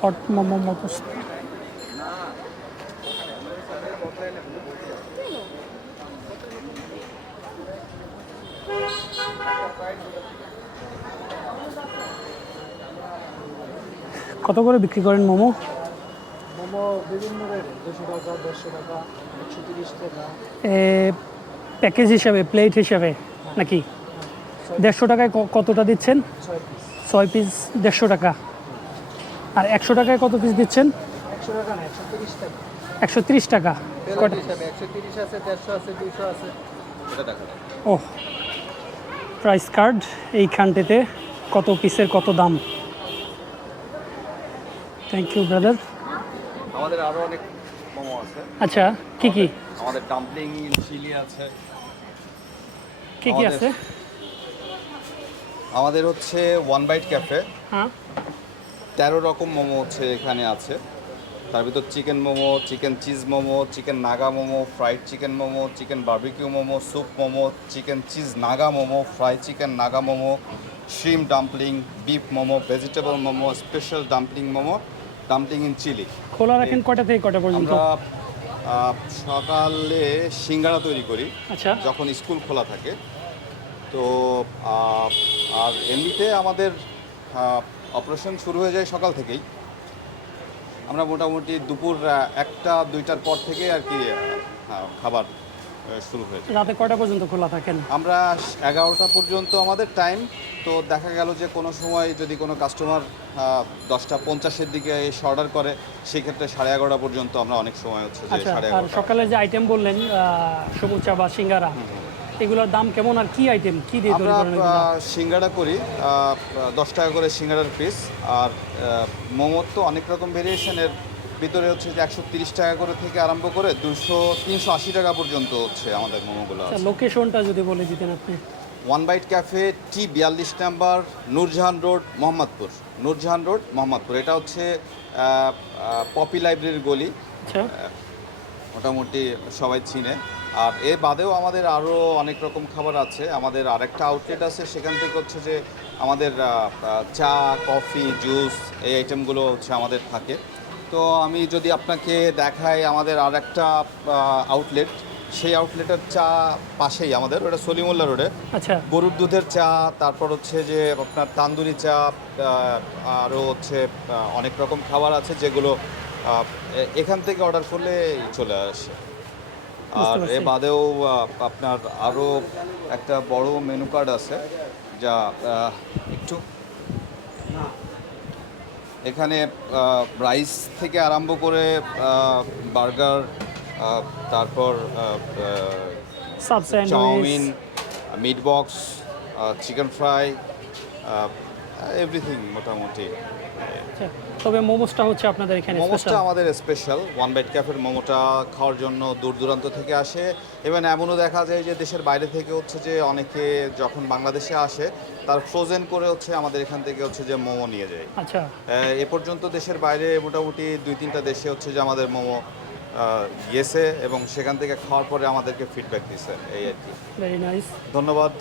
Hot momo momos. কত করে বিক্রি করেন মোমো? মোমো বিভিন্ন রেট, 200 টাকা, 150 টাকা, 130 টাকা। প্যাকেজ হিসাবে, প্লেট হিসাবে নাকি? 150 টাকায় কতটা দিচ্ছেন? 6 পিস। 6 পিস 150 টাকা। আর 100 টাকায় কত পিস দিচ্ছেন? 100 টাকা না, 130 টাকা। 130 টাকা। প্লেট হিসাবে 130 আছে, 150 আছে, 200 আছে। এটা দেখা যায়। ও, প্রাইস কার্ড এইখানটিতে কত পিসের কত দাম। Thank you brother. আমাদের আরো অনেক মোমো আছে। আচ্ছা, কি কি আমাদের ডাম্পলিং চিলি আছে। কি কি আছে? আমাদের হচ্ছে ওয়ান বাইট ক্যাফে, হ্যাঁ, 13 রকম মোমো হচ্ছে এখানে আছে। তার ভিতর chicken momo, chicken cheese momo, chicken Naga momo, fried chicken momo, chicken barbecue momo, soup momo, chicken cheese Naga momo, fry chicken Naga momo, shrimp dumpling, beef momo, vegetable momo, special dumpling momo, dumpling in chilli. খোলা রাখেন কটা থেকে কটা পর্যন্ত? আমরা সকালে সিঙ্গারা তৈরি করি আচ্ছা, যখন স্কুল খোলা থাকে। তো আর এমনিতে আমাদের অপারেশন শুরু হয়ে যায় সকাল থেকেই। আমরা মোটামুটি দুপুর 1টা 2টার পর থেকে আর কি খাবার শুরু হয়ে যায়। রাতে কটা পর্যন্ত খোলা থাকেন? আমরা 11টা পর্যন্ত আমাদের টাইম। তো দেখা গেল যে কোনো সময় যদি কোনো কাস্টমার 10টা 50-এর দিকে এসে অর্ডার করে, সেক্ষেত্রে 11:30 পর্যন্ত আমরা অনেক সময় হচ্ছে যে আচ্ছা, আর 11:30। সকালে যে আইটেম বললেন সমুচা বা সিঙ্গারা, এগুলোর দাম কেমন আর কি আইটেম কি দিয়ে তৈরি আমরা করেন এগুলো? সিঙ্গাড়া করি 10 টাকা করে সিঙ্গাড়ার পিস। আর মোমোর তো অনেক রকম ভেরিয়েশনের ভিতরে হচ্ছে যে 130 টাকা করে থেকে আরম্ভ করে 200-380 টাকা পর্যন্ত হচ্ছে আমাদের মোমোগুলো আচ্ছা, আছে। লোকেশনটা যদি বলে দিতেন আপনি। One bite cafe, T42 number, Nurjahan road, Mohammadpur. Nurjahan road, Mohammadpur. এটা হচ্ছে পপি লাইব্রেরির গলি। আচ্ছা, মোটামুটি সবাই চিনে। আর এ বাদেও আমাদের আরও অনেক রকম খাবার আছে। আমাদের আরেকটা আউটলেট আছে, সেখান থেকে হচ্ছে যে আমাদের চা, কফি, জুস এই আইটেমগুলো হচ্ছে আমাদের থাকে। তো আমি যদি আপনাকে দেখাই আমাদের আরেকটা আউটলেট, সেই আউটলেটের চা পাশেই আমাদের, ওটা সলিমুল্লাহ রোডে। আচ্ছা, গরুর দুধের চা, তারপর হচ্ছে যে আপনার তান্দুরি চা, আরও হচ্ছে অনেক রকম খাবার আছে যেগুলো এখান থেকে অর্ডার করলে চলে আসে। আর বুঝতে এ পারছি। বাদেও আপনার আরও একটা বড় মেনু কার্ড আছে, যা একটু এখানে রাইস থেকে আরম্ভ করে বার্গার, তারপর sub sandwich. Chowmein, meat box, chicken fry, everything মোটামুটি। আচ্ছা, তবে মোমোসটা হচ্ছে আপনাদের এখানে মোমোসটা স্পেশাল। আমাদের স্পেশাল। ওয়ান বাইট ক্যাফের মোমোটা খাওয়ার জন্য দূর দূরান্ত থেকে আসে। এবং এমনও দেখা যায় যে দেশের বাইরে থেকে হচ্ছে যে অনেকে যখন বাংলাদেশে আসে, তার ফ্রোজেন করে হচ্ছে আমাদের এখান থেকে হচ্ছে যে মোমো নিয়ে যায়। আচ্ছা, এ পর্যন্ত দেশের বাইরে মোটামুটি 2-3টা দেশে হচ্ছে যে আমাদের মোমো গিয়েছে এবং সেখান থেকে খাওয়ার পরে আমাদেরকে ফিডব্যাক দিছে, এই আর কি। Very nice. ধন্যবাদ,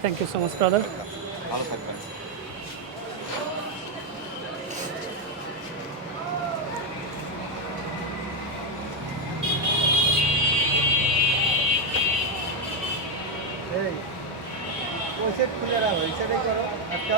thank you so much brother. ভালো থাকবেন। এই ওই সেট খুলে রাখো, এই সেটাই করো একটা।